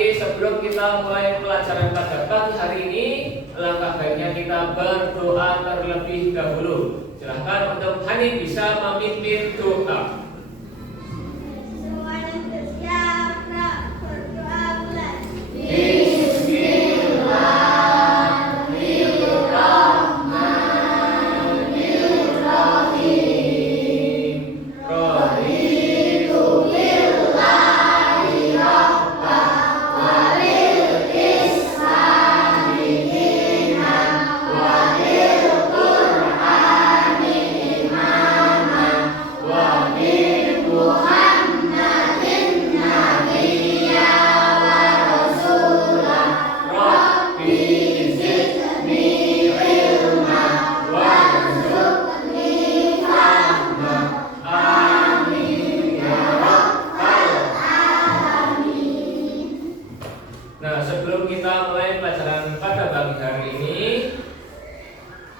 Tapi sebelum kita mulai pelajaran pada pagi hari ini, alangkah baiknya kita berdoa terlebih dahulu. Silahkan untuk Hani bisa memimpin doa. Semuanya bersiap, berdoa mulai. Nah, sebelum kita mulai pelajaran pada pagi hari ini,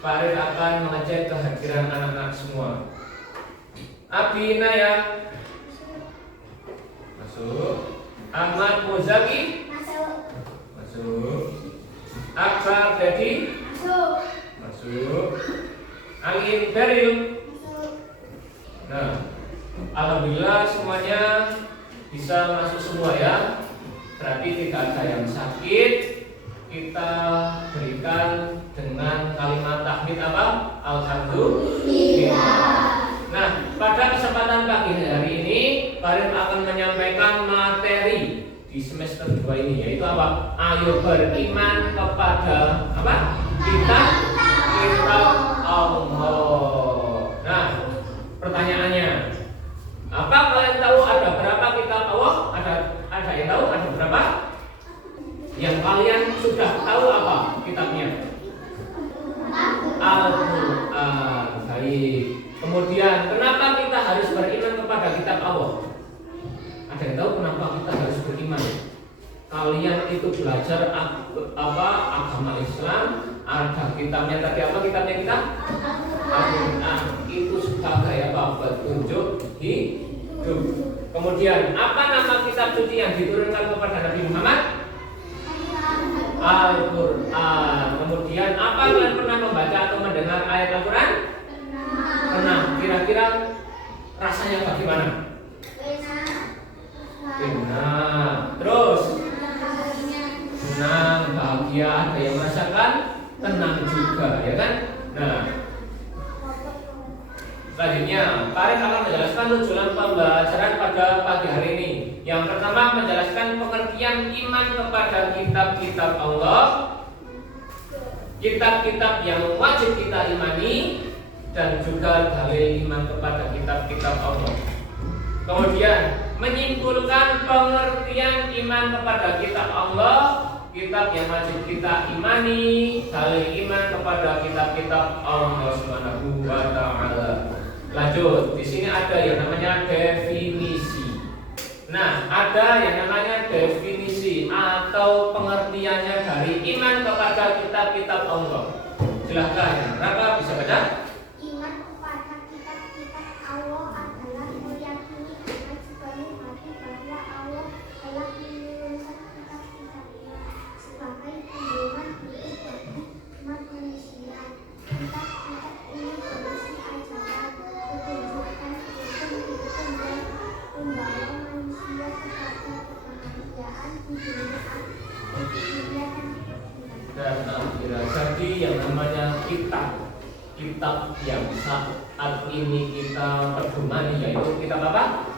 Pak Arif akan mengecek kehadiran anak-anak semua. Abi Naya masuk. Ahmad Muzaki Masuk. masuk. Akbar Dedi Masuk. masuk. Alin Beril. Masuk. Nah, alhamdulillah semuanya bisa masuk semua ya. Berarti tidak ada yang sakit. Kita berikan dengan kalimat tahmid apa? Alhamdulillah. Nah, pada kesempatan pagi hari ini, Farid akan menyampaikan materi di semester 2 ini, yaitu apa? Ayo beriman kepada apa? Kitab Allah. Nah, pertanyaannya, apa kalian tahu ada berapa kitab Allah? Ada yang tahu ada berapa? Yang kalian sudah tahu apa kitabnya? Al-Quran. Baik. Kemudian, kenapa kita harus beriman kepada kitab Allah? Ada yang tahu kenapa kita harus beriman? Kalian itu belajar apa agama Islam? Ada kitabnya tadi apa kitabnya kita? Al-Quran. Itu sebagai apa? Petunjuk hidup. Kemudian, apa nama kitab suci yang diturunkan kepada Nabi Muhammad? Al-Quran. Kemudian, apa kalian pernah membaca atau mendengar ayat Al-Quran? Pernah. Kira-kira rasanya bagaimana? Enak. Terus senang, bahagia, ada yang merasakan tenang juga, ya kan? Nah, selanjutnya, Pak Arif akan menjelaskan tujuan pembelajaran pada pagi hari ini. Yang pertama, menjelaskan pengertian iman kepada kitab-kitab Allah, kitab-kitab yang wajib kita imani, dan juga dalil iman kepada kitab-kitab Allah. Kemudian, menyimpulkan pengertian iman kepada kitab Allah, kitab yang wajib kita imani, dalil iman kepada kitab-kitab Allah Subhanahu wa Ta'ala. Lanjut, di sini ada yang namanya definisi. Nah, ada yang namanya definisi atau pengertiannya dari iman kepada kitab-kitab Allah. Silahkan, Raka bisa baca? Iman kepada kitab-kitab Allah adalah meyakini dengan sepenuh hati bahwa Allah telah menurunkan kitab-kitabnya sebagai pedoman hidup bagi umat manusia. Kitab-kitab ini berisi ajaran, petunjukan, hukum-hukum dan membawa manusia kepada kebahagiaan di dunia dan di Dan akhirat. Jadi yang namanya kitab yang saat ini kita pedomani yaitu kitab apa?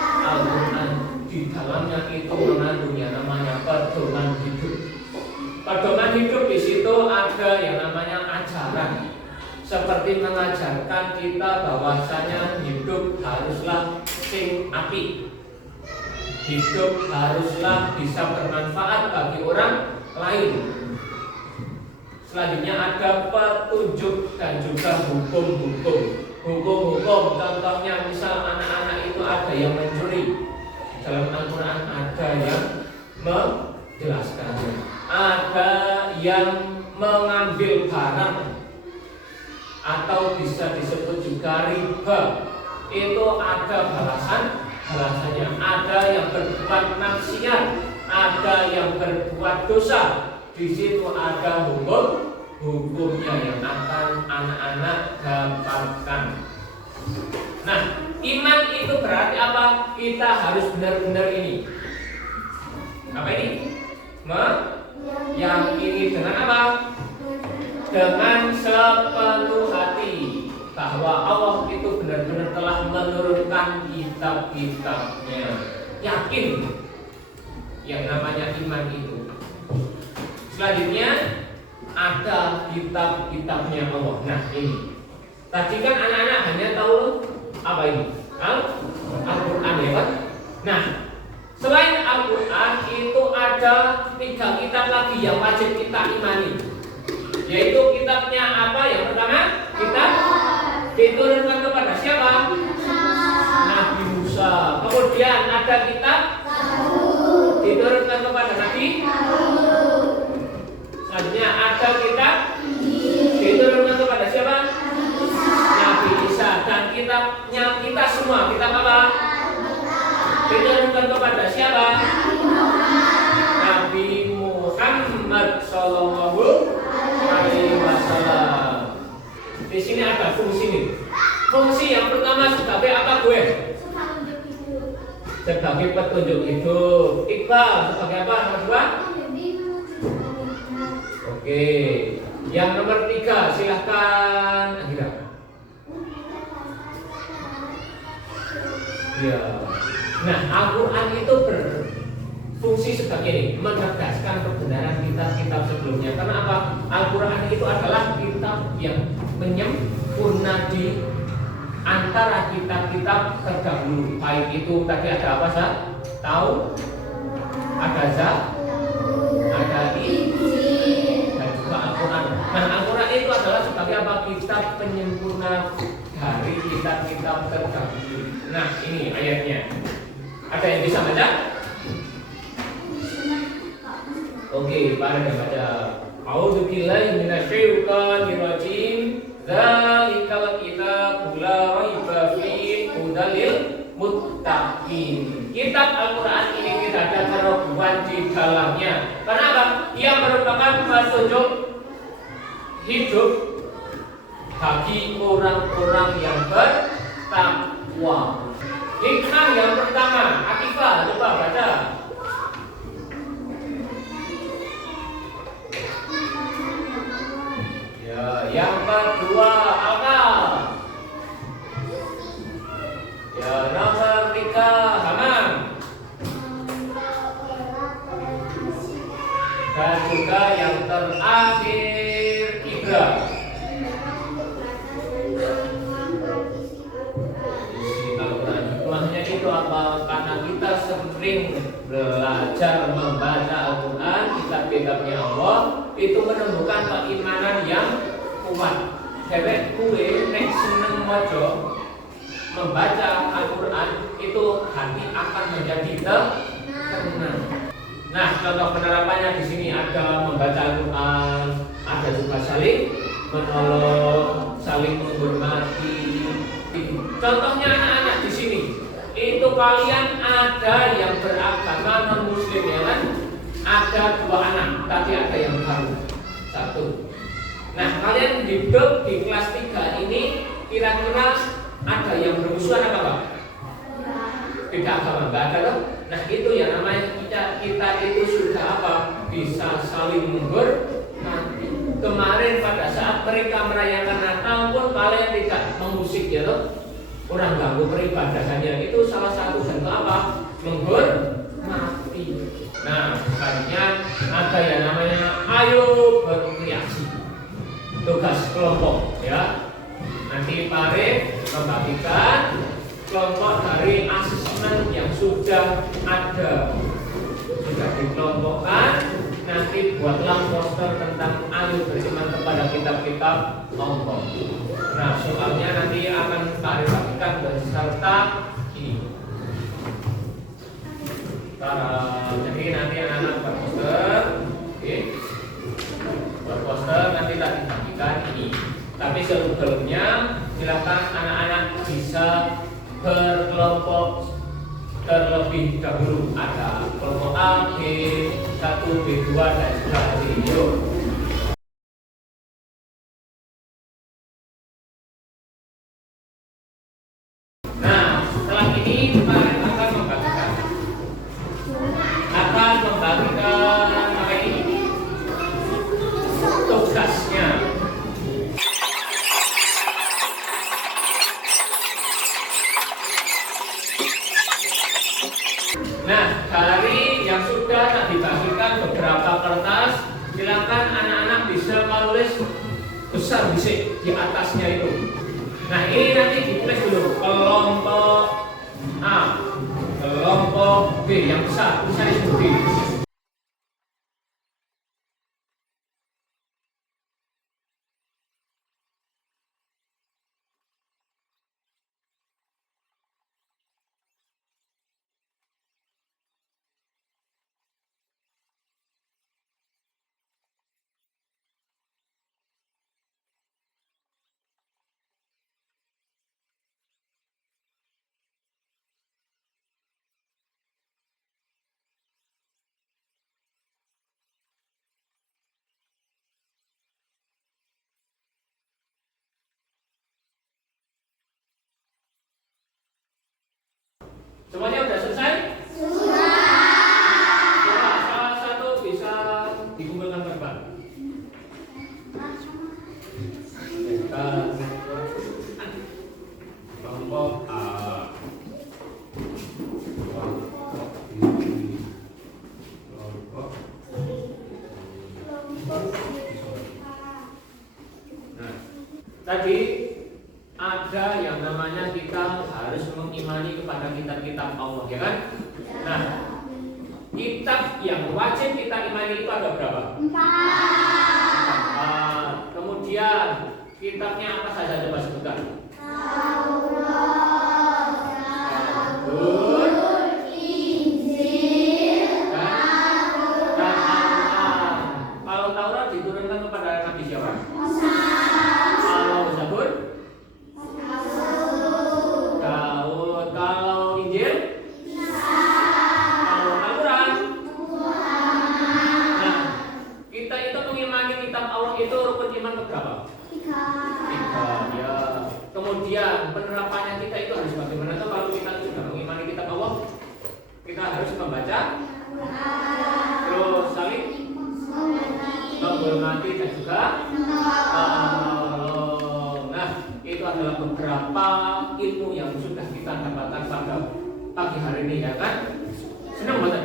Al-Quran. Di dalamnya itu mengandung yang namanya pedoman hidup. Pedoman hidup di situ ada yang namanya ajaran, seperti mengajarkan kita bahwasanya hidup haruslah sing api, hidup haruslah bisa bermanfaat bagi orang lain. Selanjutnya ada petunjuk dan juga hukum-hukum. Hukum-hukum contohnya misal anak-anak itu ada yang mencuri, dalam Al-Quran ada yang menjelaskannya. Ada yang mengambil barang atau bisa disebut juga riba, itu ada balasannya. Ada yang berbuat maksiat, ada yang berbuat dosa, di situ ada hukumnya yang akan anak-anak dapatkan. Nah, iman itu berarti apa? Kita harus benar-benar ini. Apa ini? Meyakini dengan apa? Dengan sepenuh hati bahwa Allah itu benar-benar telah menurunkan kitab-kitabnya. Yakin yang namanya iman itu. Selanjutnya ada kitab-kitabnya Allah. Nah ini. Tadi kan anak-anak hanya tahu apa ini? Al-Quran ya kan? Nah, selain Al-Quran itu ada 3 kitab lagi yang wajib kita imani. Yaitu kitabnya apa? Yang pertama, kitab diturunkan kepada siapa? Nabi Musa. Kemudian ada kitab diturunkan kepada Nabi. Selanjutnya ada kitab diturunkan kepada siapa? Nabi Isa. Dan kitabnya kita semua, kitab apa? Diturunkan kepada siapa? Nabi Muhammad Sallallahu Alaihi Wasallam. Di sini ada fungsi nih. Fungsi yang pertama sebagai apa gue? Sebagai petunjuk hidup. Iqbal sebagai apa? Nomor 2? Oke. Yang nomor 3 silahkan Akhira. Ya. Nah, Al-Quran itu berfungsi sebagai ini, menegaskan kebenaran kitab-kitab sebelumnya. Karena apa? Al-Quran itu adalah kitab yang menyempurna di antara kitab-kitab terdahulu. Baik itu tadi ada apa sah? Tahu? Ada ada Injil dan juga Al-Quran. Nah, Al-Quran itu adalah sebagai apa? Kitab penyempurna dari kitab-kitab terdahulu. Nah, ini ayatnya. Ada yang bisa baca? Oke, pada yang baca. A'udzubillahi minasyaitonir rajim. Dzalikal kitabul la raiba fihi hudal lil muttaqin. Kitab Al-Quran ini tidak ada keraguan di dalamnya. Karena apa? Ia merupakan petunjuk hidup bagi orang-orang yang bertakwa. Hikmah yang pertama, Akifah, coba baca. Ya, yang kedua, Akal. Ya, nomor 3, Hamam. Dan juga yang terakhir, Ibra. Itu apa? Karena kita sering belajar membaca Al-Quran, kitab-kitabnya Allah, itu menemukan keimanan yang kuat. Dewek kue nek seneng maca membaca Al-Quran, itu hati akan menjadi tenang. Nah, contoh penerapannya di sini ada membaca Al-Quran, ada juga saling menolong, saling menghormati. Contohnya anak-anak di sini. Itu kalian ada yang beragama non muslim ya kan? Ada 2 anak, tapi ada yang baru 1. Nah, kalian hidup di kelas 3 ini kira-kira ada yang bermusuhan apa Pak? Beda agama, enggak ada loh. Nah, itu yang namanya kita itu sudah apa? Bisa saling menghormati. Kemarin pada saat mereka merayakan Natal pun kalian tidak mengusik ya loh. Orang ganggu peribadahannya, itu salah satu bentuk apa? Menghormati. Nah, selanjutnya ada yang namanya ayo berkreasi. Tugas kelompok ya. Nanti Pak Arif membagikan kelompok dari asesmen yang sudah ada, sudah dikelompokkan. Nanti buatlah poster tentang ayo beriman kepada kitab-kitab Allah. Nah, soalnya nanti akan Pak Arif bagikan beserta ini. Jadi nanti anak-anak buat poster, oke? Buat poster nanti tak dibagikan ini. Tapi sebelumnya silakan anak-anak bisa berkelompok terlebih dahulu. Ada kelompok A, B, B1, B2 dan juga video. Nah, setelah ini kemarin akan membagikan apa ini? Tugasnya. Nah, dari yang sudah dibagikan beberapa kertas, silakan anak-anak bisa menulis besar bisik di atasnya itu. Nah, ini nanti ditulis dulu kelompok A, kelompok B yang besar, bisa disebuti. Semuanya sudah selesai? Sudah. Coba salah satu bisa dikumpulkan terbang. Kelompok A, kelompok B, kelompok. Nah, tadi ada yang namanya kita harus mengimani kepada kitab-kitab Allah, ya kan? Nah, kitab yang wajib kita imani itu ada berapa? 4. Kemudian kitabnya apa saja, coba sebutkan? Zabur, Injil, dan Al-Quran. Kalau Taurat diturunkan kepada Nabi siapa? Kalau Zabur? Kalau Injil? Kalau Al-Quran? Nah, kita itu mengimani kitab Allah itu rukun iman berapa? 3, ya. Kemudian penerapannya kita itu harus bagaimana tuh kalau kita sudah mengimani kitab Allah? Kita harus membaca, terus saling menghormati dan juga nah, itu adalah beberapa ilmu yang sudah kita dapatkan pada pagi hari ini, ya kan? Senang banget?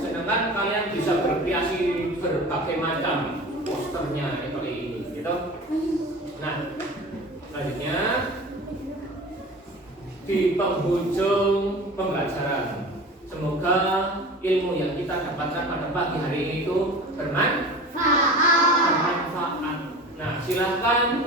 Senang kan kalian bisa berkreasi berbagai macam posternya itu ini, gitu. Nah, selanjutnya di penghujung pembelajaran, semoga ilmu yang kita dapatkan pada pagi hari ini itu bermanfaat. Nah, silakan